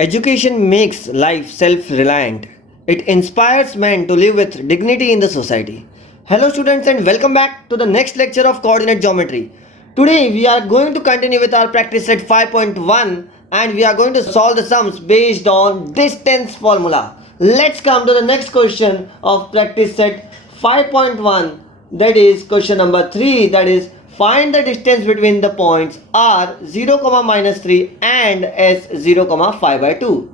Education makes life self-reliant. It inspires men to live with dignity in the society. Hello students and welcome back to the next lecture of coordinate geometry. Today we are going to continue with our practice set 5.1 and we are going to solve the sums based on distance formula. Let's come to the next question of practice set 5.1, that is question number 3, that is find the distance between the points r 0, -3 and s 0, 5/2.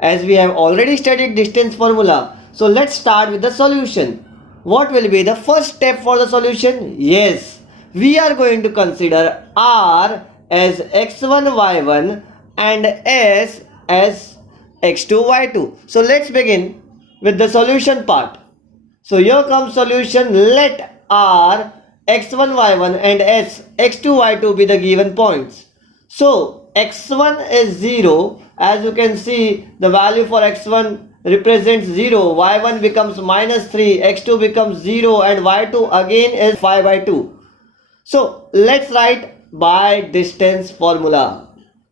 As we have already studied distance formula, so let's start with the solution. What will be the first step for the solution? Yes, we are going to consider r as x1, y1 and s as x2, y2. So let's begin with the solution part. So here comes solution. Let r x1, y1 and s x2, y2 be the given points. So x1 is 0. As you can see, the value for x1 represents 0, y1 becomes -3, x2 becomes 0 and y2 again is 5/2. So let's write by distance formula.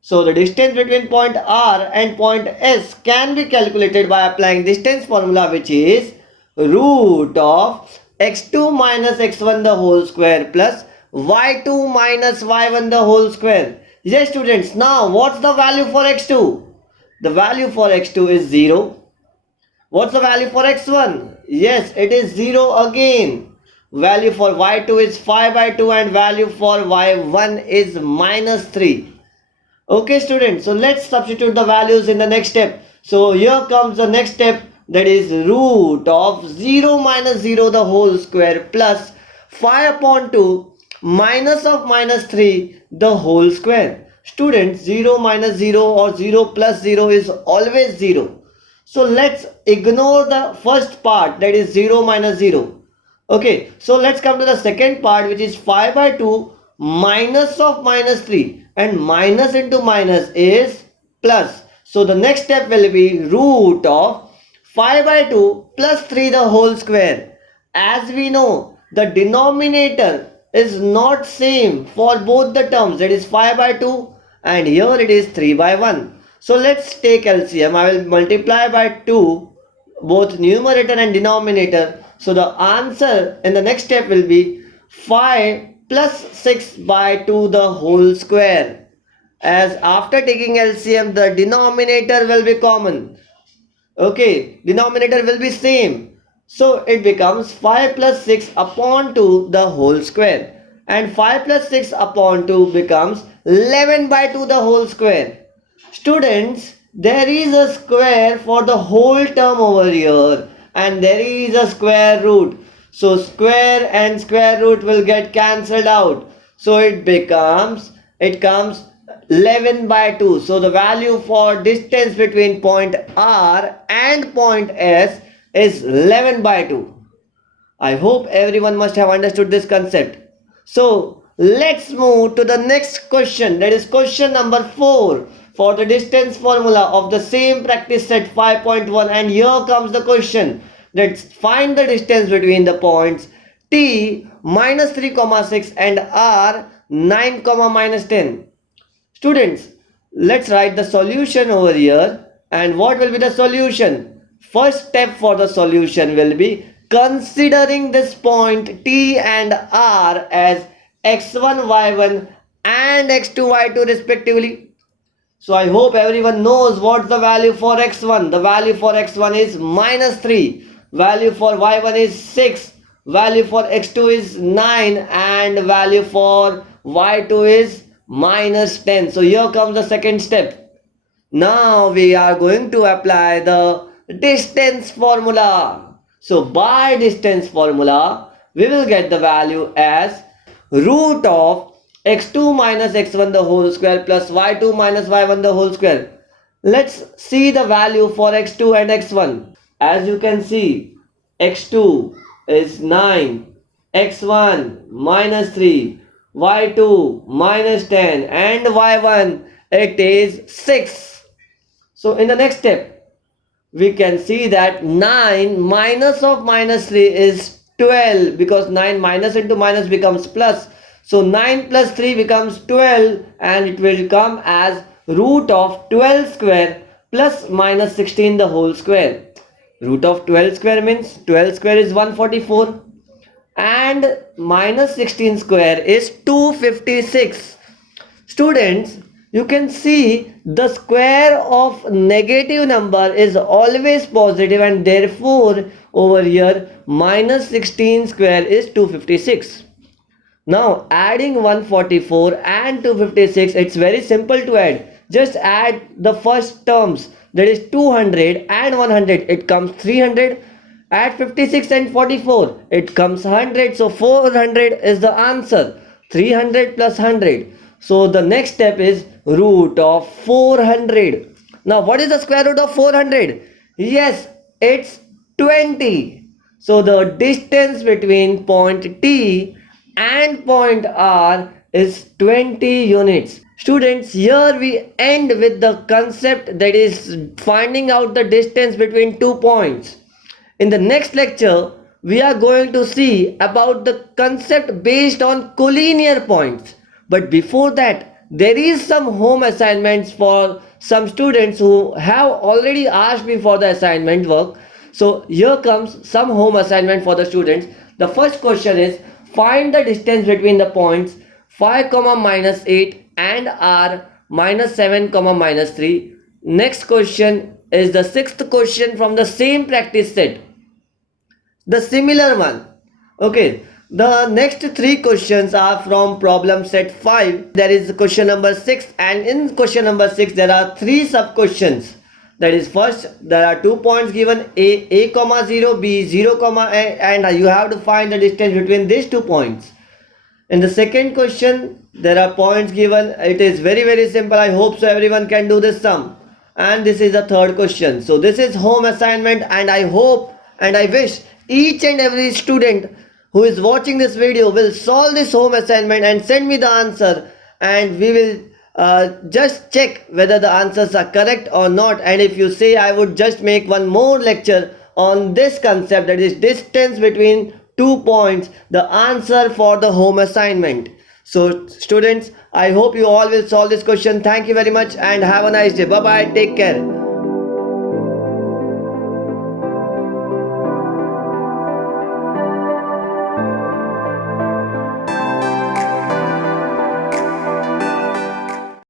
So the distance between point r and point s can be calculated by applying distance formula, which is root of x2 minus x1 the whole square plus y2 minus y1 the whole square. Yes students, now what's the value for x2? The value for x2 is 0. What's the value for x1? Yes, it is 0 again. Value for y2 is 5/2 and value for y1 is -3. Okay students, so let's substitute the values in the next step. So here comes the next step, that is root of 0 minus 0 the whole square plus 5/2 minus of -3 the whole square. Students, 0 minus 0 or 0 plus 0 is always 0. So let's ignore the first part, that is 0 minus 0. Okay, so let's come to the second part, which is 5/2 minus of -3, and minus into minus is plus. So the next step will be root of 5/2 plus 3 the whole square. As we know, the denominator is not same for both the terms, that is 5/2 and here it is 3/1. So let's take LCM. I will multiply by 2 both numerator and denominator. So the answer in the next step will be 5 plus 6/2 the whole square. As after taking LCM, the denominator will be common. Okay, denominator will be same. So it becomes 5 plus 6 upon 2 the whole square. And 5 plus 6 upon 2 becomes 11/2 the whole square. Students, there is a square for the whole term over here. And there is a square root. So square and square root will get cancelled out. So it comes 11/2. So the value for distance between point R and point S is 11/2. I hope everyone must have understood this concept. So let's move to the next question, that is question number 4 for the distance formula of the same practice set 5.1, and here comes the question. Let's find the distance between the points T -3, 6 and R 9, -10. Students, let's write the solution over here. And what will be the solution? First step for the solution will be considering this point T and R as x1, y1 and x2, y2 respectively. So I hope everyone knows what's the value for x1. The value for x1 is -3. Value for y1 is 6. Value for x2 is 9 and value for y2 is -10. So here comes the second step. Now we are going to apply the distance formula. So by distance formula, we will get the value as root of x2 minus x1 the whole square plus y2 minus y1 the whole square. Let's see the value for x2 and x1. As you can see, x2 is 9, x1 -3, y2 -10 and y1 it is 6. So in the next step, we can see that 9 minus of -3 is 12, because 9 minus into minus becomes plus. So 9 plus 3 becomes 12 and it will come as root of 12 square plus minus 16 the whole square. Root of 12 square means 12 square is 144 and minus 16 square is 256. Students, you can see the square of negative number is always positive, and therefore over here minus 16 square is 256. Now adding 144 and 256, it's very simple to add. Just add the first terms, that is 200 and 100, it comes 300. Add 56 and 44, it comes 100. So 400 is the answer. 300 plus 100. So the next step is root of 400. Now what is the square root of 400? Yes, it's 20. So the distance between point T and point R is 20 units. Students, here we end with the concept, that is finding out the distance between 2 points. In the next lecture, we are going to see about the concept based on collinear points. But before that, there is some home assignments for some students who have already asked me for the assignment work. So here comes some home assignment for the students. The first question is, find the distance between the points 5, minus 8 and R minus 7, minus 3. Next question is the sixth question from the same practice set, the similar one. Okay, the next three questions are from problem set 5. There is question number 6, and in question number 6 there are three sub questions. That is, first there are 2 points given, a comma 0, b 0 comma a, and you have to find the distance between these 2 points. In the second question there are points given. It is very simple. I hope so everyone can do this sum. And this is the third question. So this is home assignment, and I hope and I wish each and every student who is watching this video will solve this home assignment and send me the answer, and we will just check whether the answers are correct or not. And if you say, I would just make one more lecture on this concept, that is distance between 2 points, the answer for the home assignment. So students, I hope you all will solve this question. Thank you very much and have a nice day. Bye bye. Take care.